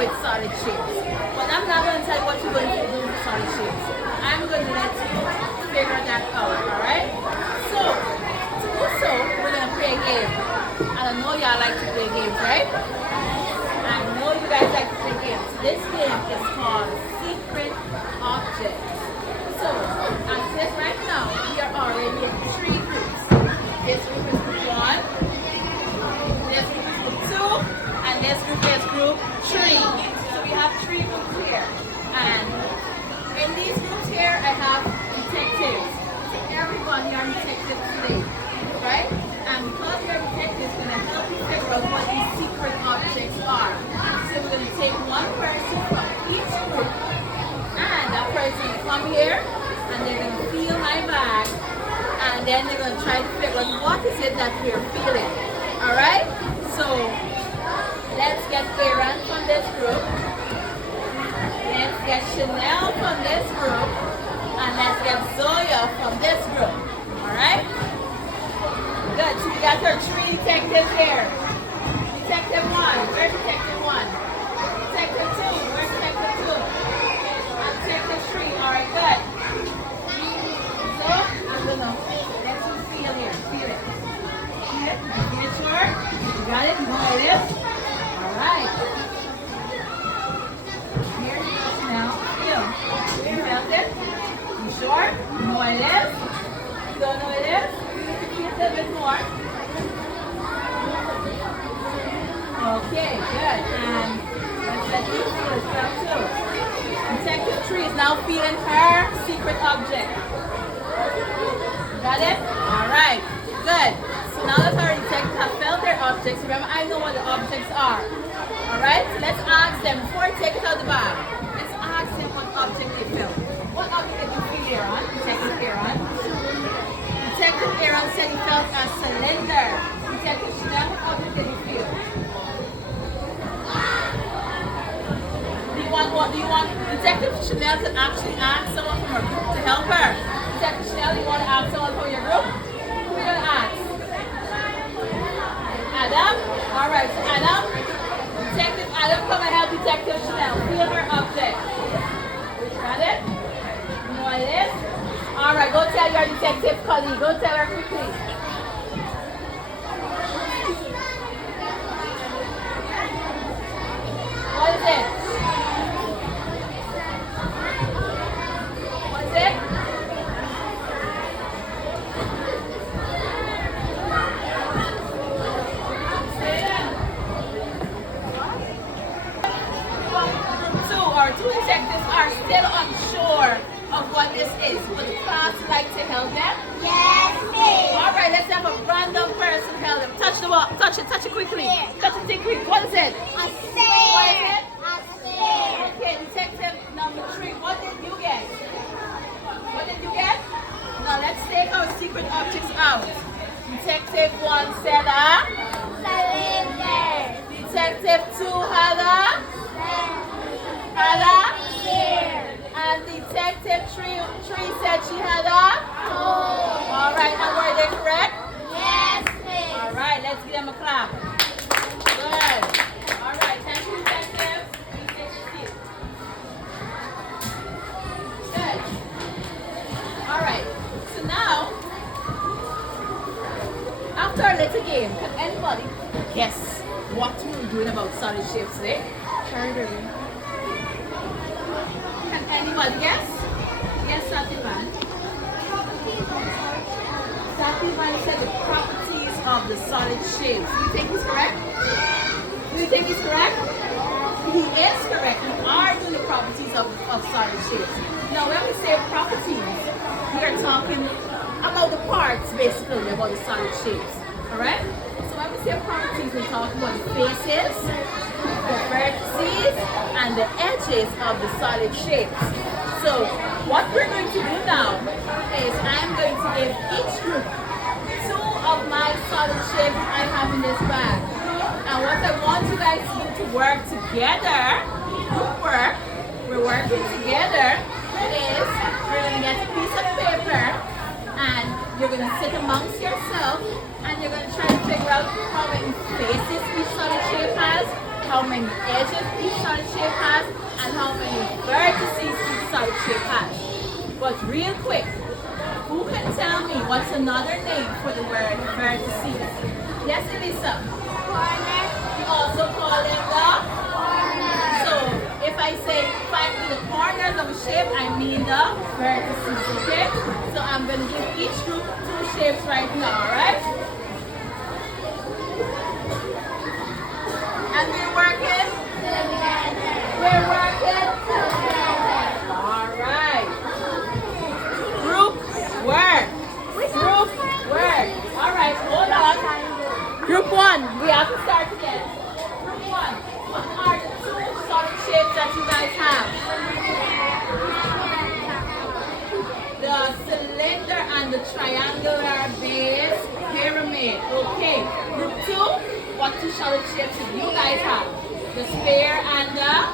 with solid shapes. But I'm not going to tell you what you're going to do with solid shapes. I'm going to let you figure that out, alright? So, to do so, we're going to play a game. And I know y'all like to play games, right? I know you guys like to play games. This game is called Secret Object. So, as this right now, we are already in 3 groups. This group is group 1, this group is group 2, and this group is group 3. So we have 3 groups here. And in these groups here, I have detectives. So everyone here are detectives today, right? And because you're detectives, we're going to help you figure out what these secret objects are. So we're going to take one person from each group, and that person will come here, and they're going to feel my bag, and then they're going to try to figure out what is it that we're feeling. Alright? So, let's get Aaron from this group. Let's get Chanel from this group. And let's get Zoya from this group. Alright? Good. So we got our 3 detectives here. Detective 1. Where's Detective 1? Detective 2. Where's Detective 2? And Detective 3. Alright, good. So, I'm going to let you feel here. Feel it. Feel it. Feel it sure? You got it? You know what it is? Alright. Here you go now. Feel. You felt it? You sure? You know what it is? You don't know what it is? Feel it a little bit more. Okay, good. And let's let you feel it well too. Detective 3 is now feeling her secret object. Got it? Alright, good. So now that our detectives have felt their objects, remember I know what the objects are. Alright, so let's ask them, before I take it out of the bag, let's ask them what object they felt. What object did you feel, Aaron? Detective Aaron? Detective Aaron said he felt a cylinder. Detective Chanel, what object did you feel? Do you want Detective Chanel to actually ask someone from her group to help her? Detective Chanel, you want to ask someone from your group? Who are you going to ask? Adam? Alright, so Adam, Detective Adam, come and help Detective Chanel. Feel her object. Got it? You know what it is? Alright, go tell your detective colleague. Go tell her quickly. What is it? What is it? Our 2 detectives are still unsure of what this is. Would the class like to help them? Yes, please. Alright, let's have a random person help them. Touch the wall. Touch it quickly. Touch it quickly. What is it? A What is sphere. it? A sphere. Okay, detective number 3. What did you get? What did you get? Now let's take our secret objects out. Detective 1 said a Cylinder. Detective 2 had a Sphere. and Detective 3 said she had a Alright, and were they correct? Yes, please. Alright, let's give them a clap. Good. Alright, thank you, Detective. Please take your seat. Good. Alright, so now, after our little game, can anybody guess what we were doing about solid shapes today? Can anybody guess? Yes, Sativan. Sativan said the properties of the solid shapes. Do you think he's correct? Do you think he's correct? He is correct. We are doing the properties of solid shapes. Now, when we say properties, we are talking about the parts, basically, about the solid shapes. Alright? So when we say properties, we're talking about the faces, the vertices, and the edges of the solid shapes. So what we're going to do now is I'm going to give each group 2 of my solid shapes I have in this bag. And what I want you guys to do to work together, group work, we're working together, is we're going to get a piece of paper and you're going to sit amongst yourself and you're going to try to figure out how many faces each solid shape has, how many edges each solid shape has and how many vertices each solid shape has. But real quick, who can tell me what's another name for the word vertices? Yes, Elisa? Corner. We also call them the Corner. so if I say find the corners of a shape, I mean the vertices, okay? So I'm going to give each group two shapes right now, alright? And we're working? Together. We're working? Together. Alright. Group work. Group work. Alright, hold on. Group 1, we have to start again. Group 1, what are the two solid shapes that you guys have? The cylinder and the triangular base pyramid. Okay. Group 2, what two solid shapes do you guys have? The sphere and the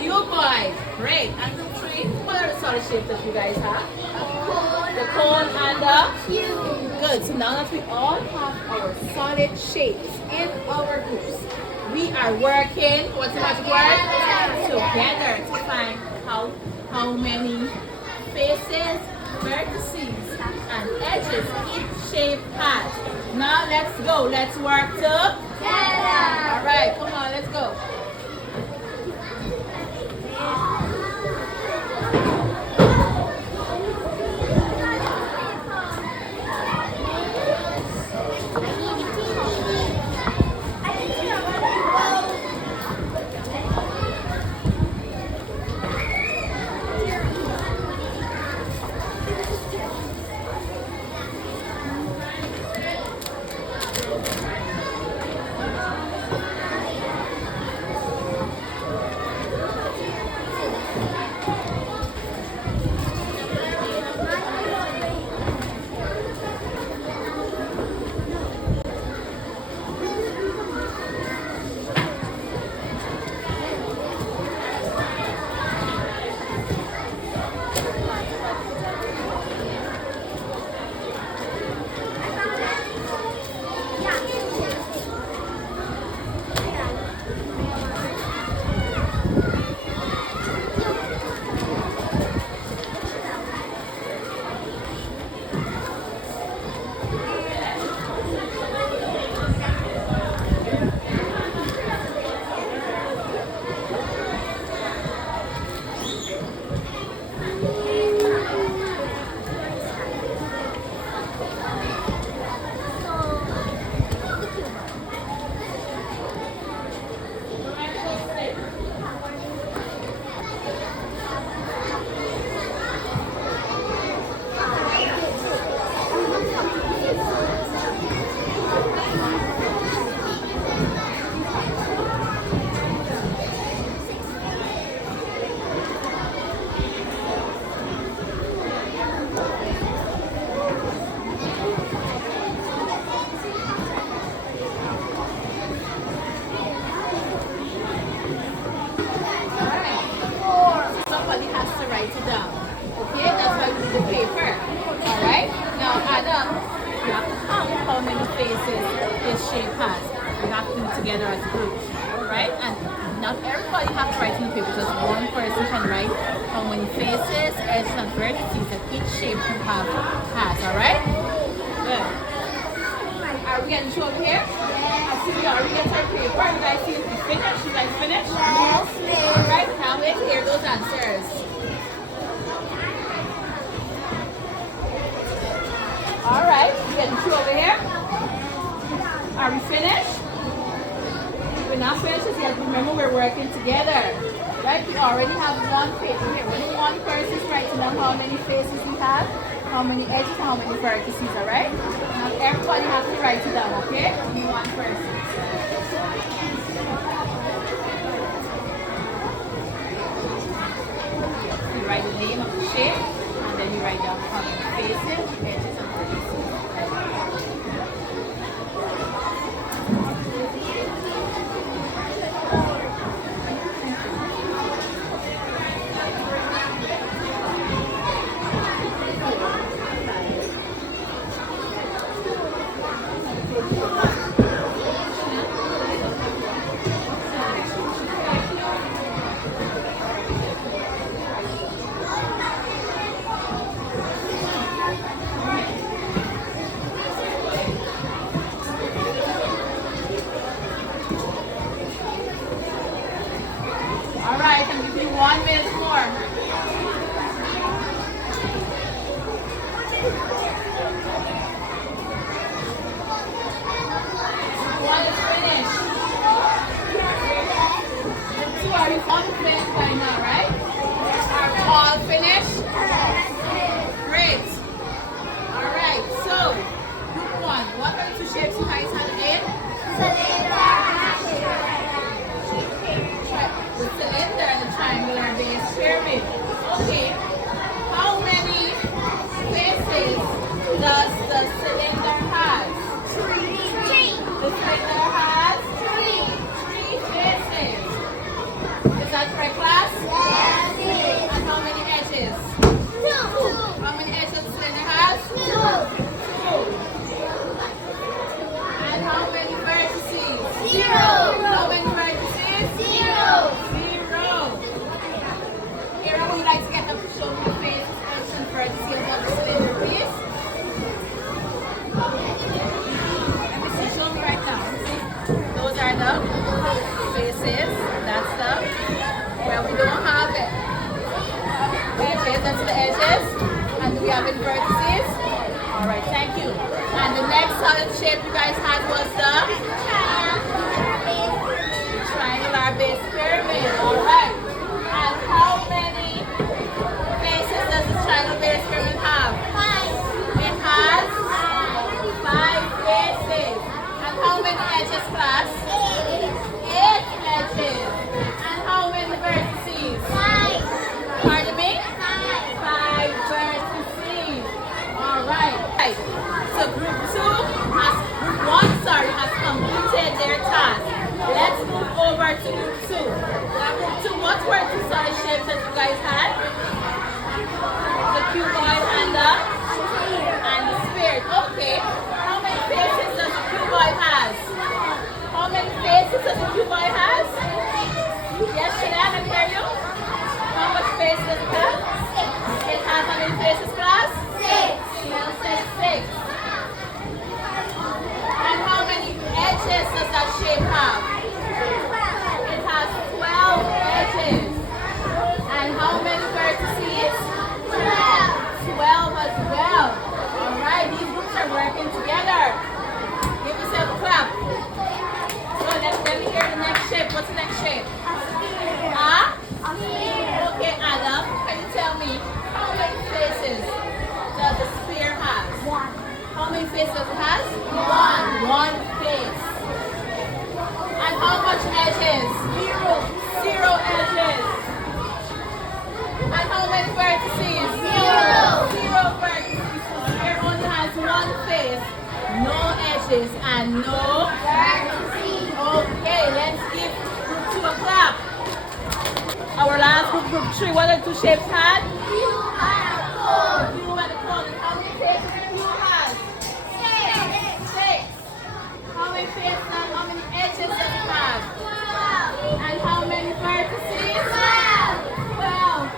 cuboid. Great. And group 3, what are the solid shapes that you guys have? The cone and the good. So now that we all have our solid shapes in our groups, we are working, what's the magic word? Together to find how many faces, vertices, and edges each shape has. Now let's go. Let's work together. Alright, come on, let's go. together as a group, right? And not everybody has to write in the paper, just one person can write how many faces, edges, and vertices that each shape has, alright? Good. Are we getting to over here? I see we already got our paper. Did I see if we finished? You guys finished? Yes, ma'am. Alright, now let's hear those answers. Alright, we getting to over here? Are we finished? We're not finished yet. Remember, we're working together. Right? We already have one paper here. Only one person is writing down how many faces we have, how many edges, how many vertices, alright? Not everybody has to write it down, okay? Only one person. You write the name of the shape, and then you write down how many faces, edges, and vertices. right, I'm giving you 1 minute more. You want to finish? The 2 are you all finished by now, right? Are we all finished? Great. All right. So, group 1, what are the 2 shapes you guys had in? The cylinder and the triangular base pyramid. Okay. How many faces does the cylinder have? The cylinder has 3 faces. Is that correct, class? And how many edges? How many edges the cylinder has? 2. And how many vertices? How many vertices? 0. Aaron, would you like to get up to show me the faces, edges, and vertices of the cylinder, please? Let me see. Show me right now. Those are the faces. That's the where we don't have it. Edges. That's the edges. And do we have it vertices? All right. Thank you. And the next solid shape you guys had was the triangular base pyramid. All right. And how many faces does this triangular base pyramid have? It has 5 faces. And how many edges, class? 8 edges. And how many vertices? Pardon me? 5 vertices. All right. So group 1, has completed their task. Let's move over to group 2. Now group 2, what were 2 solid shapes that you guys had? The cuboid and the sphere. Okay. How many faces does the cuboid has? How many faces does the cuboid has? Yes, Shannon, I hear you. How much faces does it have? It has how many faces, class? 6. Chanel said 6. And how many edges does that shape have? It has 12 edges. And how many vertices? 12 as well. All right, these groups are working together. Give yourself a clap. So let me hear the next shape. What's the next shape? Okay, Adam, can you tell me how many faces does the sphere have? 1. How many faces does it has? 1 face. And how much edges? 0 edges. And how many vertices? 0 vertices. So sphere only has 1 face, no edges, and no vertices. Okay, let's give group 2 a clap. Our last group 3, what are the 2 shapes had? Cube and cone. And how many faces the cube has? 6. How many faces and how many edges does it have? 12. And how many vertices? 12.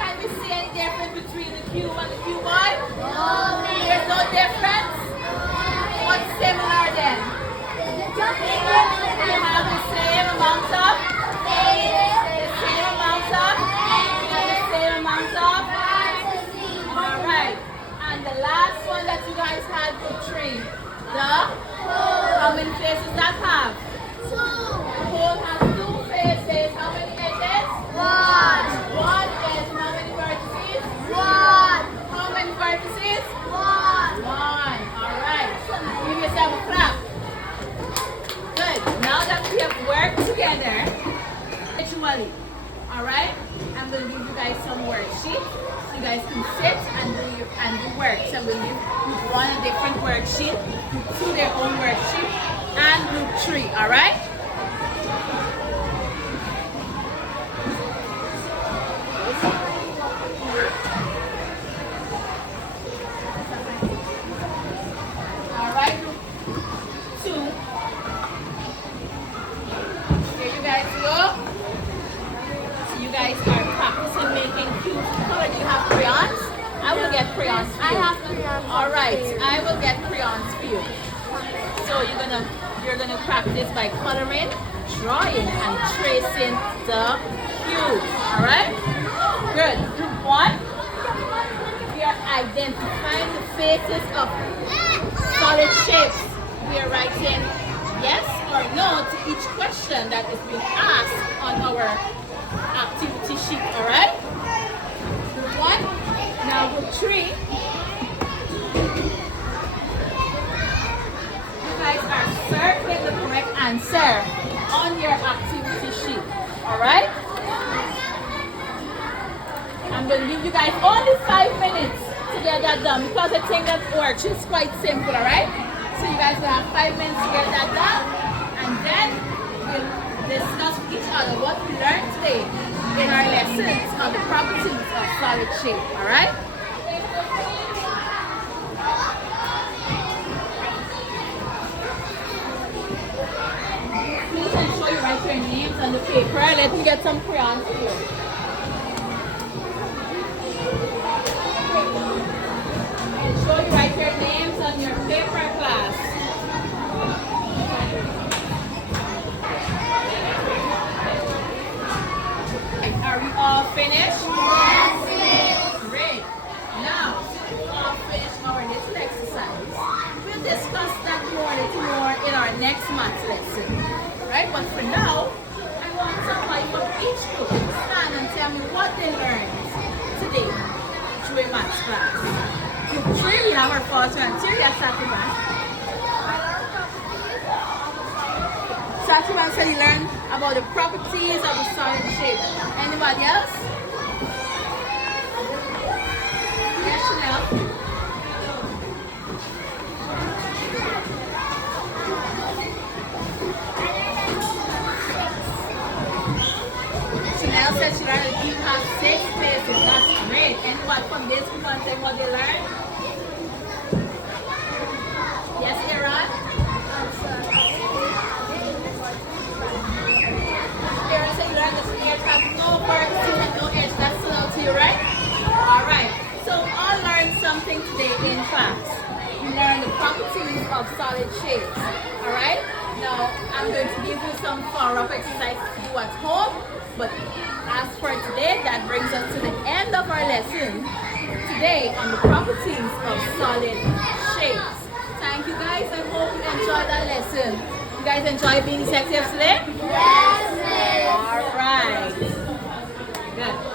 Can we see any difference between the cube and the cuboid? No. There's no difference? What's similar then? They have the same amount of faces. Alright, and the last one that you guys had for 3, how many faces that have? 2. The whole has 2 faces. How many edges? 1 edge. And how many vertices? 1. How many vertices? 1. Alright, give yourself a clap. Good. Now that we have worked together individually, alright, I'm going to give you guys some worksheets. So you guys can sit and do work. So I'm going to give group 1 a different worksheet, group 2 their own worksheet, and group 3, alright? Alright, group 2. Here you guys go. So you guys are practicing making cute color. Do you have crayons? I will get crayons for you. I have crayons. Alright, I will get crayons for you. So you're gonna practice by coloring, drawing, and tracing the cubes. Alright? Good. Group 1. We are identifying the faces of solid shapes. We are writing yes or no to each question that is being asked on our activity sheet. Alright? Group 1. Now group 3. You guys are circling the correct answer on your activity sheet. Alright? I'm going to give you guys only 5 minutes to get that done because I think that works. It's quite simple, alright? So you guys will have 5 minutes to get that done, and then we'll discuss with each other what we learned today in our lessons on the properties of solid shape, alright? Please ensure you write your names on the paper. Let me get some crayons here. Ensure you write your names on your paper, class. Are we all finished? Yes, Great. Now, since we all finished our little exercise, we'll discuss that more a little more in our next math lesson. Right? But for now, I want somebody from each group to stand and tell me what they learned today through a math class. Group 3, we have our first one. Terry, Sativan. Sativan said he learned about the properties of a solid shape. Anybody else? Yes, Chanel. Chanel said she learned that you have 6 faces. That's great. Anyone from this group want to say what they learned? Yes, Aaron? Aaron said you learned that snares have no vertices and no edge. That's still out to you, right? Alright. So all learned something today in class. We learned the properties of solid shapes. Alright? Now I'm going to give you some follow-up exercise to do at home. But as for today, that brings us to the end of our lesson today on the properties of solid shapes. Thank you guys. I hope you enjoyed that lesson. You guys enjoy being detectives today? yes, All right. Good.